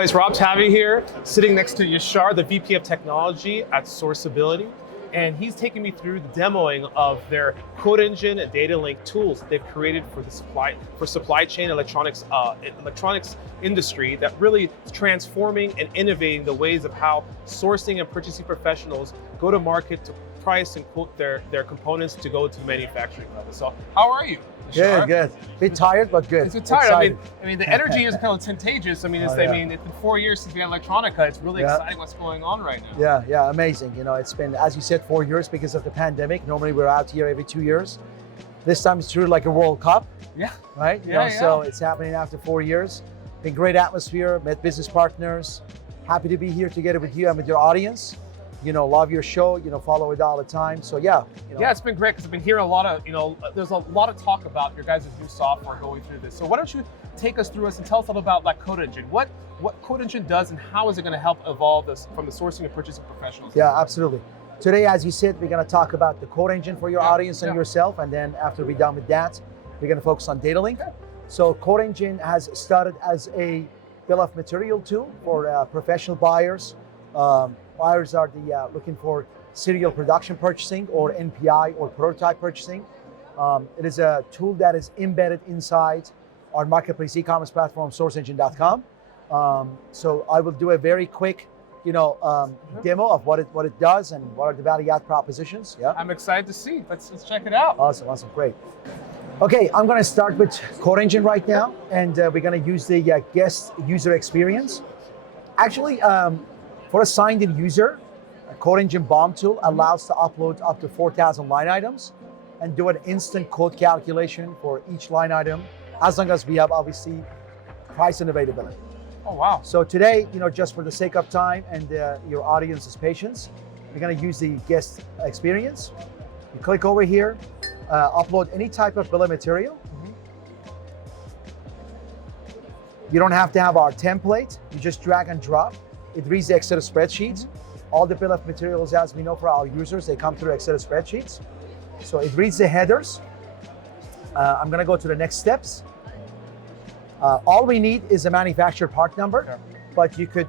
everybody, it's Rob Tavi here, sitting next to Yashar, the VP of Technology at Sourceability. And he's taking me through the demoing of their code engine and data link tools that they've created for the supply chain electronics industry that really is transforming and innovating the ways of how sourcing and purchasing professionals go to market to price and quote their components to go to manufacturing level. So how are you? Good, good. Bit tired, but good. It's a tired. I mean, the energy is kind of contagious. I mean, it's been 4 years since we had Electronica. It's really exciting what's going on right now. Yeah, amazing. You know, it's been, as you said, 4 years because of the pandemic. Normally we're out here every 2 years. This time it's treated like a World Cup. Yeah. Right? So it's happening after 4 years. Been great atmosphere, met business partners. Happy to be here together with you and with your audience. You know, love your show, you know, follow it all the time. So yeah. Yeah, it's been great because I've been hearing a lot of, there's a lot of talk about your guys' new software going through this. So why don't you take us through and tell us a little about that code engine. What code engine does and how is it going to help evolve this from the sourcing and purchasing professionals? Yeah, absolutely. Today, as you said, we're going to talk about the code engine for your audience and yourself. And then after we're done with that, we're going to focus on data link. Okay. So code engine has started as a bill of material tool for professional buyers. Buyers are looking for serial production purchasing or NPI or prototype purchasing. It is a tool that is embedded inside our marketplace e-commerce platform, sourceengine.com. So I will do a very quick, demo of what it does and what are the value add propositions. Yeah, I'm excited to see. Let's check it out. Awesome, great. Okay, I'm going to start with code engine right now, and we're going to use the guest user experience. Actually. For a signed-in user, a code engine BOM tool allows to upload up to 4,000 line items and do an instant code calculation for each line item, as long as we have obviously price and availability. Oh, wow. So today, just for the sake of time and your audience's patience, we're gonna use the guest experience. You click over here, upload any type of bill of material. You don't have to have our template, you just drag and drop. It reads the Excel spreadsheets. All the bill of materials, as we know for our users, they come through Excel spreadsheets. So it reads the headers. I'm gonna go to the next steps. All we need is a manufacturer part number, but you could,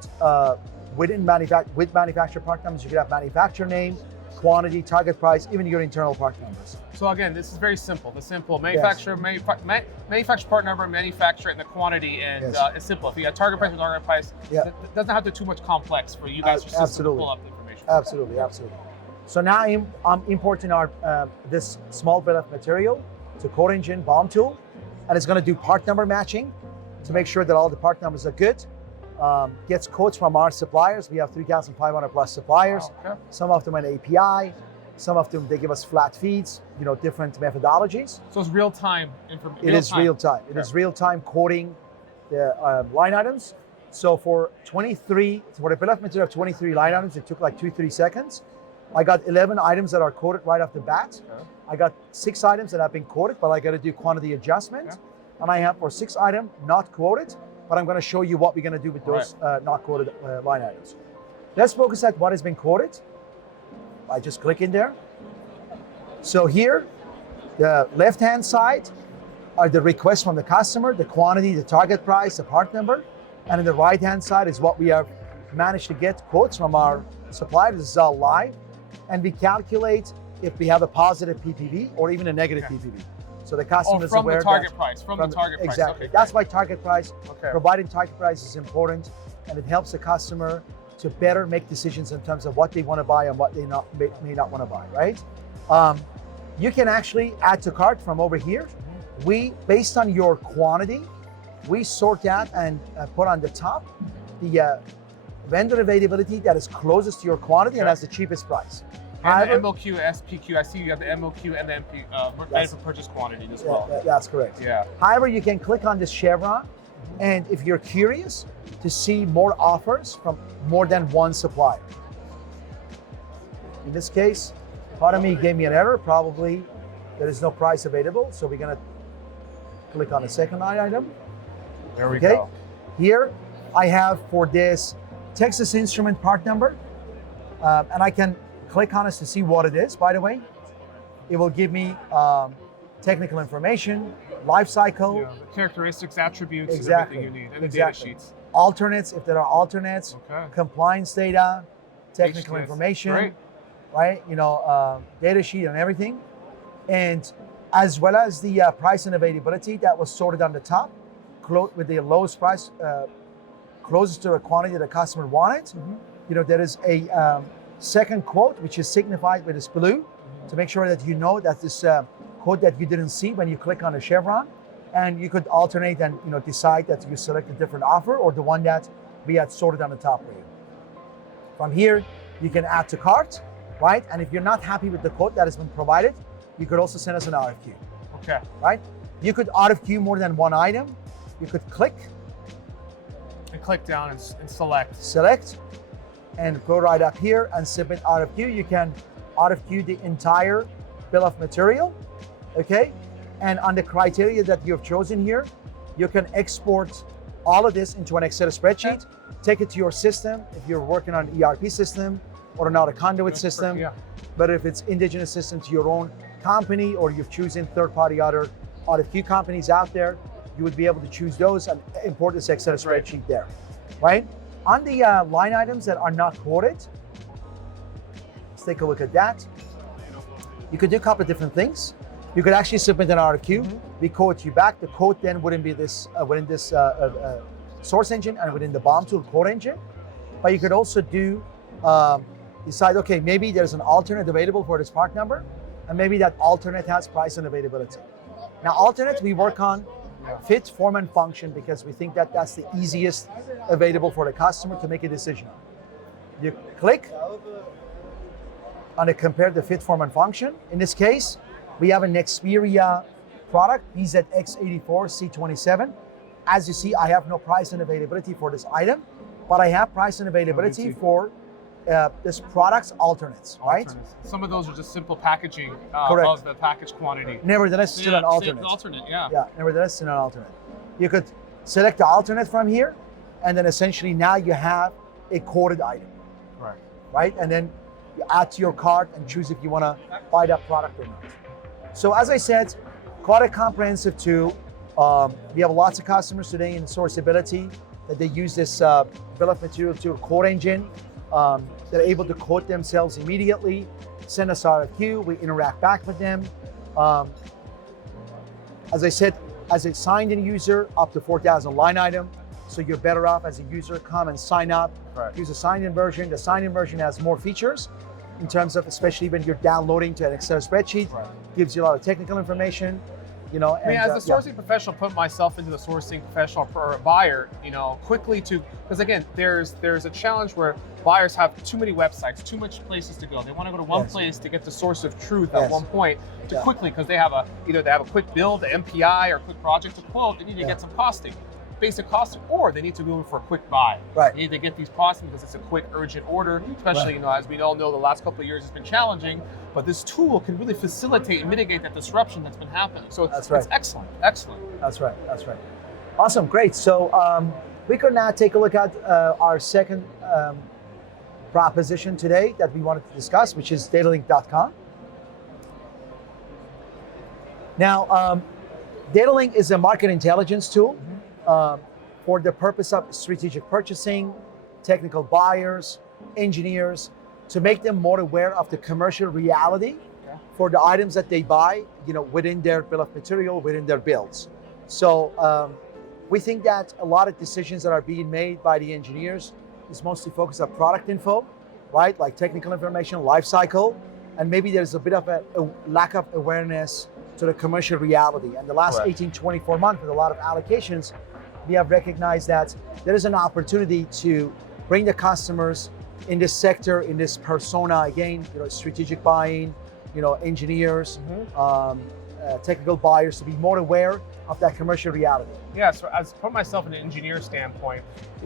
with manufacturer part numbers, you could have manufacturer name, quantity, target price, even your internal part numbers. So again, this is very simple. The simple manufacturer, manufacturer part number, manufacturer, and the quantity, and it's simple. If you have target price or target price, it doesn't have to be too much complex for you guys to pull up the information. Absolutely. So now I'm importing our this small bill of material to code engine BOM tool, and it's going to do part number matching to make sure that all the part numbers are good. Gets quotes from our suppliers. We have 3,500 plus suppliers. Wow, okay. Some of them an API, some of them they give us flat feeds, different methodologies. So it's real-time information. It is real-time. It is real-time quoting the line items. So for a bill of material of 23 line items, it took like 2-3 seconds. I got 11 items that are quoted right off the bat. Okay. I got 6 items that have been quoted, but I got to do quantity adjustment. Okay. And I have for 6 items not quoted, but I'm going to show you what we're going to do with those not quoted line items. Let's focus at what has been quoted. I just click in there. So here, the left-hand side are the requests from the customer, the quantity, the target price, the part number. And on the right-hand side is what we have managed to get quotes from our supplier. This is all live. And we calculate if we have a positive PPV or even a negative PPV. So the customer is aware from the target price. Exactly. Okay, that's why target price. Okay. Providing target price is important, and it helps the customer to better make decisions in terms of what they want to buy and what they may not want to buy. Right? You can actually add to cart from over here. We, based on your quantity, we sort out and put on the top the vendor availability that is closest to your quantity and has the cheapest price. And the MOQ, SPQ, I see you have the MOQ and the MP, benefit purchase quantity as well. That's correct. Yeah. However, you can click on this chevron, and if you're curious to see more offers from more than one supplier. In this case, part of me gave me an error, probably there is no price available, so we're gonna click on the second line item. There we go. Here, I have for this Texas Instrument part number, and I can click on it to see what it is, by the way. It will give me technical information, life cycle. The characteristics, attributes, everything you need, and the data sheets. alternates, if there are alternates, compliance data, technical information, Great. right? Data sheet and everything. And as well as the price and availability that was sorted on the top, with the lowest price, closest to the quantity the customer wanted. There is a second quote, which is signified with this blue, to make sure that you know that this quote that you didn't see when you click on the chevron, and you could alternate and decide that you select a different offer or the one that we had sorted on the top for you. From here, you can add to cart, right? And if you're not happy with the quote that has been provided, you could also send us an RFQ. Okay. Right? You could RFQ more than one item. You could click. And click down and select. Select, and go right up here and submit RFQ. You can RFQ the entire bill of material, okay? And on the criteria that you have chosen here, you can export all of this into an Excel spreadsheet, take it to your system if you're working on an ERP system or another conduit system. Yeah. But if it's indigenous system to your own company, or you've chosen third-party other RFQ companies out there, you would be able to choose those and import this Excel spreadsheet there, right? On the line items that are not quoted, let's take a look at that. You could do a couple of different things. You could actually submit an RFQ. We quote you back. The quote then wouldn't be this within this source engine and within the BOM tool quote engine. But you could also do decide, okay, maybe there's an alternate available for this part number, and maybe that alternate has price and availability. Now, alternate we work on fit, form, and function because we think that that's the easiest available for the customer to make a decision on. You click on the compare the fit, form, and function. In this case, we have an Xperia product, BZX84C27. As you see, I have no price and availability for this item, but I have price and availability for this product's alternates, right? Some of those are just simple packaging Correct. of the package quantity. Nevertheless, still an alternate. Yeah, nevertheless, still an alternate. You could select the alternate from here, and then essentially now you have a quoted item. Right? And then you add to your cart and choose if you want to buy that product or not. So as I said, quite a comprehensive tool. We have lots of customers today in Sourceability that they use this bill of material tool quote engine. They're able to quote themselves immediately, send us RFQ, we interact back with them. As I said, as a signed-in user, up to 4,000 line item, so you're better off as a user, come and sign up, use a sign-in version. The sign-in version has more features in terms of, especially when you're downloading to an Excel spreadsheet, gives you a lot of technical information. And, I mean, as a sourcing professional, put myself into the sourcing professional for a buyer, quickly because again, there's a challenge where buyers have too many websites, too much places to go. They want to go to one place to get the source of truth at one point quickly, because they have either they have a quick build, an MPI, or a quick project to quote. They need to get some costing, basic costing, or they need to go in for a quick buy. They need to get these costing because it's a quick, urgent order, especially, as we all know, the last couple of years has been challenging, but this tool can really facilitate and mitigate that disruption that's been happening. So it's excellent. That's right. Awesome, great. So we could now take a look at our second proposition today that we wanted to discuss, which is datalink.com. Now, Datalink is a market intelligence tool for the purpose of strategic purchasing, technical buyers, engineers, to make them more aware of the commercial reality for the items that they buy, within their bill of material, within their builds. So we think that a lot of decisions that are being made by the engineers is mostly focused on product info, right? Like technical information, life cycle, and maybe there's a bit of a lack of awareness to the commercial reality. And the last 18, 24 months with a lot of allocations, we have recognized that there is an opportunity to bring the customers in this sector, in this persona, again, strategic buying, engineers, technical buyers, to be more aware of that commercial reality. Yeah, so as put myself in an engineer standpoint,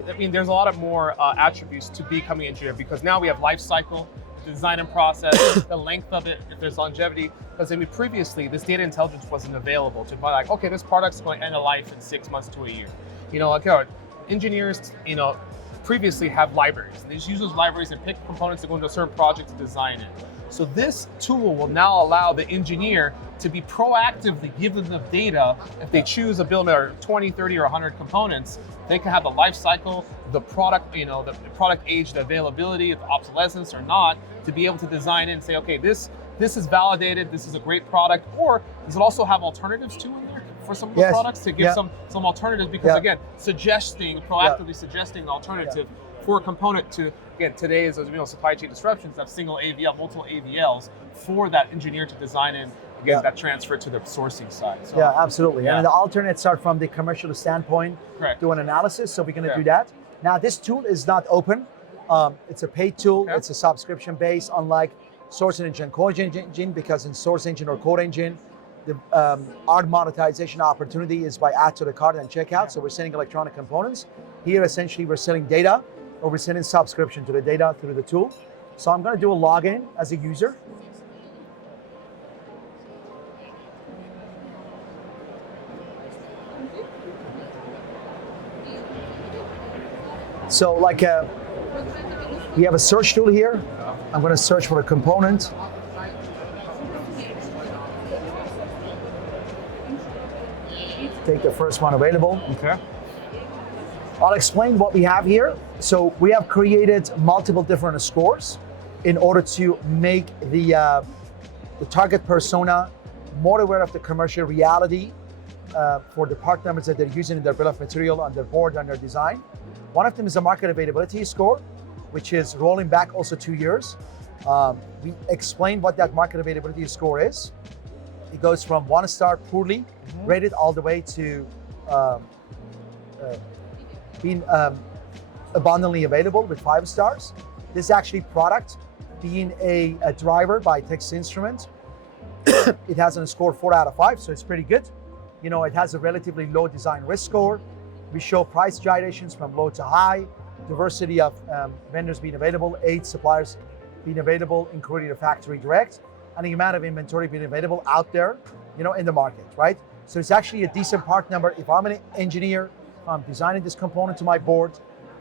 I mean, there's a lot of more attributes to becoming an engineer, because now we have life cycle, design and process, the length of it, if there's longevity. Because previously, this data intelligence wasn't available to buy, like, okay, this product's going to end of life in 6 months to a year. Engineers, previously have libraries. They just use those libraries and pick components to go into a certain project to design it. So this tool will now allow the engineer to be proactively giving them data. If they choose a build or 20, 30, or 100 components, they can have the life cycle, the product, the product age, the availability, the obsolescence or not, to be able to design and say, okay, this is validated, this is a great product. Or does it also have alternatives too in there for some of the products to give some alternatives? Because again, proactively suggesting an alternative for a component to, again, today's supply chain disruptions, have single AVL, multiple AVLs for that engineer to design in, again, that transfer to the sourcing side. So, yeah, absolutely. And the alternates are from the commercial standpoint, do an analysis, so we're going to do that. Now, this tool is not open. It's a paid tool. It's a subscription based, unlike Source Engine, Code Engine, because in Source Engine or Code Engine, our monetization opportunity is by add to the cart and checkout. So we're selling electronic components. Here, essentially, we're selling data, or we're sending subscription to the data through the tool. So I'm going to do a login as a user. So we have a search tool here. I'm going to search for a component. Take the first one available. Okay. I'll explain what we have here. So we have created multiple different scores in order to make the target persona more aware of the commercial reality for the part numbers that they're using in their bill of material, on their board, on their design. One of them is a market availability score, which is rolling back also 2 years. We explain what that market availability score is. It goes from 1 star poorly rated all the way to being abundantly available with 5 stars. This is actually product being a driver by Texas Instruments. It has a score 4 out of 5, so it's pretty good. It has a relatively low design risk score. We show price gyrations from low to high, diversity of vendors being available, 8 suppliers being available, including the factory direct, and the amount of inventory being available out there, in the market, right? So it's actually a decent part number. If I'm an engineer, I'm designing this component to my board,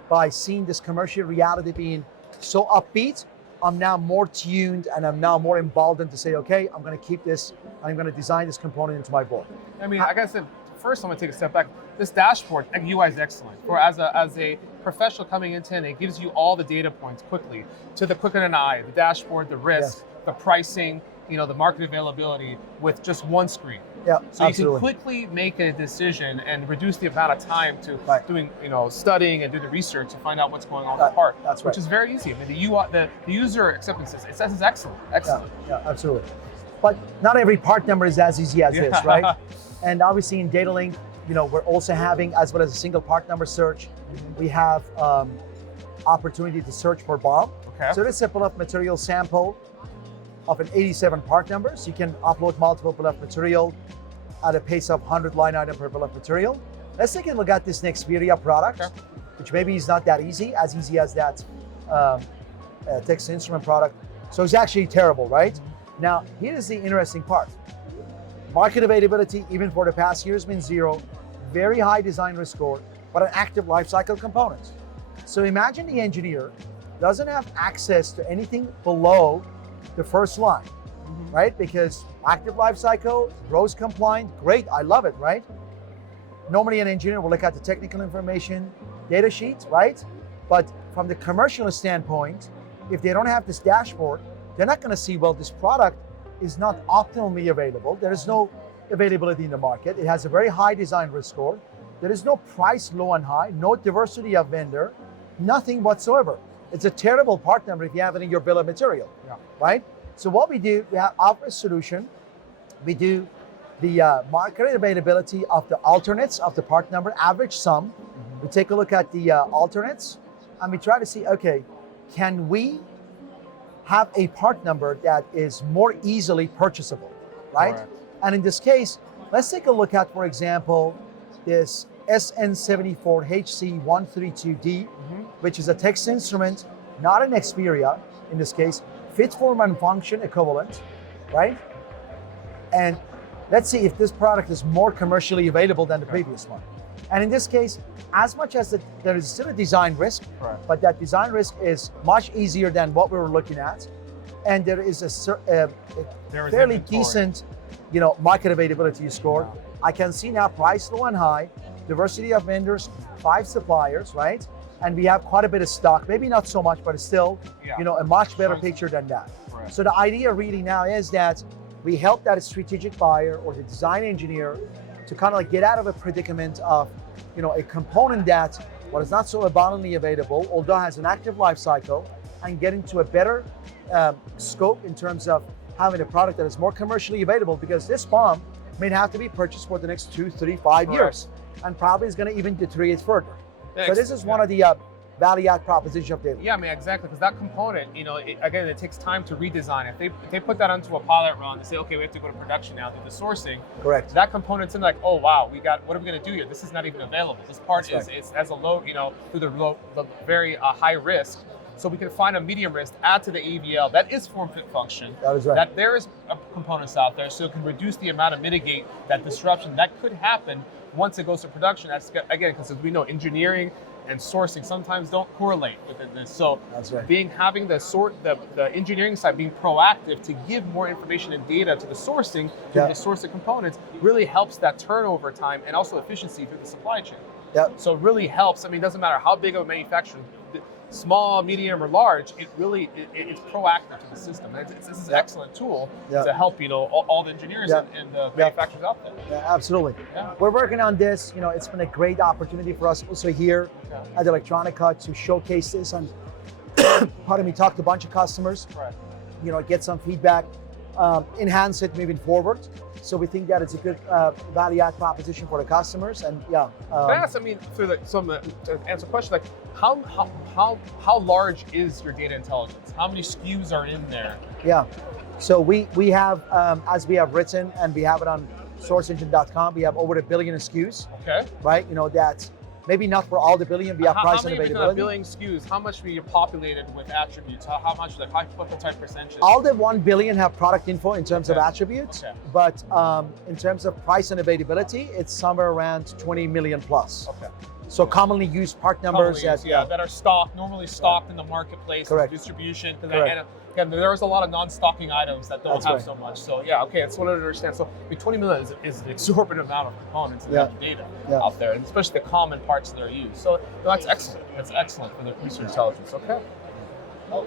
by seeing this commercial reality being so upbeat, I'm now more tuned and I'm now more emboldened to say, okay, I'm going to keep this, and I'm going to design this component into my board. I mean, like I said, first I'm going to take a step back. This dashboard, UI is excellent. For as a professional coming into it, it gives you all the data points quickly, to the quick in an eye, the dashboard, the risk, the pricing, the market availability with just one screen. Yeah, so absolutely. You can quickly make a decision and reduce the amount of time to doing, studying and do the research to find out what's going on with the part. That's right. Which is very easy. I mean, the UI, the user acceptance is excellent. Excellent. Yeah, absolutely. But not every part number is as easy as this, right? And obviously in Data Link, we're also having, as well as a single part number search, we have opportunity to search for BOM. Okay. So this is a bill of material sample of an 87 part numbers. You can upload multiple bill of material at a pace of 100 line item per bill of material. Let's take a look at this Nexperia product, which maybe is not that easy as that Texas Instrument product. So it's actually terrible, right? Now, here's the interesting part. Market availability, even for the past year, has been 0. Very high design risk score, but an active lifecycle component. So imagine the engineer doesn't have access to anything below the first line, right? Because active lifecycle, ROS compliant, great, I love it, right? Normally an engineer will look at the technical information, data sheets, right? But from the commercial standpoint, if they don't have this dashboard, they're not gonna see, well, this product is not optimally available. There is no availability in the market. It has a very high design risk score. There is no price low and high, no diversity of vendor, nothing whatsoever. It's a terrible part number if you have it in your bill of material, right? So what we do, we offer a solution. We do the market availability of the alternates of the part number, average sum. We take a look at the alternates, and we try to see, okay, can we have a part number that is more easily purchasable, right? And in this case, let's take a look at, for example, this SN74HC132D, which is a Texas Instrument, not an Nexperia in this case, fit form and function equivalent, right? And let's see if this product is more commercially available than the previous one. And in this case, as much as there is still a design risk, but that design risk is much easier than what we were looking at. And there is a fairly decent market availability score. I can see now price low and high, diversity of vendors, 5 suppliers, right? And we have quite a bit of stock, maybe not so much, but it's still, a much better picture than that. Right. So the idea really now is that we help that strategic buyer or the design engineer to kind of like get out of a predicament of, a component that is not so abundantly available, although has an active life cycle, and get into a better scope in terms of having a product that is more commercially available, because this bomb may have to be purchased for the next 2, 3, 5 years, and probably is going to even deteriorate further. So this is one of the value-add proposition of data. Yeah, I mean, exactly, because that component, again, it takes time to redesign. If they put that onto a pilot run, they say, okay, we have to go to production now, do the sourcing. Correct. That component's in like, oh wow, what are we going to do here? This is not even available. This part is as a low, through the very high risk. So we can find a medium risk, add to the AVL that is form fit function. That is right. That there is components out there, so it can reduce the amount of mitigate that disruption that could happen once it goes to production. That's again, because as we know, engineering and sourcing sometimes don't correlate within this. So that's right. having the engineering side being proactive to give more information and data to the sourcing, to the sourcing components, really helps that turnover time and also efficiency through the supply chain. Yep. So it really helps. I mean, it doesn't matter how big of a manufacturer, small, medium, or large, it's proactive to the system. This is an excellent tool to help all the engineers and the manufacturers out there. Yeah, absolutely. Yeah. We're working on this. It's been a great opportunity for us also here at Electronica to showcase this and talk to a bunch of customers. Right. Get some feedback, enhance it moving forward. So we think that it's a good value-add proposition for the customers, and Can I ask, to answer a question, like how large is your data intelligence? How many SKUs are in there? Yeah, so we have, as we have written, and we have it on sourceengine.com, we have over 1 billion SKUs. Okay. Right, that's maybe not for all the billion, we have price and availability. How many billion SKUs, how much are you populated with attributes? How much, what the type percentage? All the 1 billion have product info in terms of attributes, but in terms of price and availability, it's somewhere around 20 million plus. Okay. So commonly used part numbers that are normally stocked in the marketplace. Correct. Distribution. Again, there's a lot of non-stocking items that don't have so much. So it's one to understand. So 20 million is an exorbitant amount of components and data out there, and especially the common parts that are used. So that's excellent. That's excellent for the research intelligence. Okay.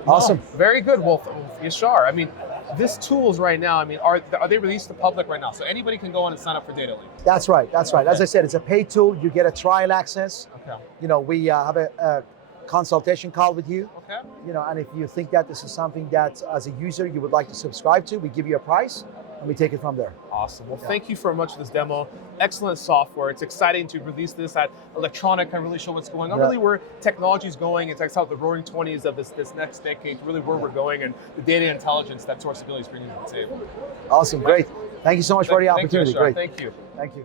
Awesome. Very good, Wolf. Yashar. I mean, these tools right now, are they released to the public right now? So anybody can go on and sign up for Data Link. That's right. That's right. As I said, it's a paid tool. You get a trial access. Okay. We have a consultation call with you. Okay. And if you think that this is something that as a user you would like to subscribe to, we give you a price and we take it from there. Awesome. Well, thank you for much for this demo. Excellent software. It's exciting to release this at Electronica and really show what's going on, really where technology is going. It's how the roaring 20s of this next decade, really where we're going, and the data intelligence that Sourceability is bringing to the table. Awesome. Great. Thank you so much for the opportunity. Great. Thank you. Thank you.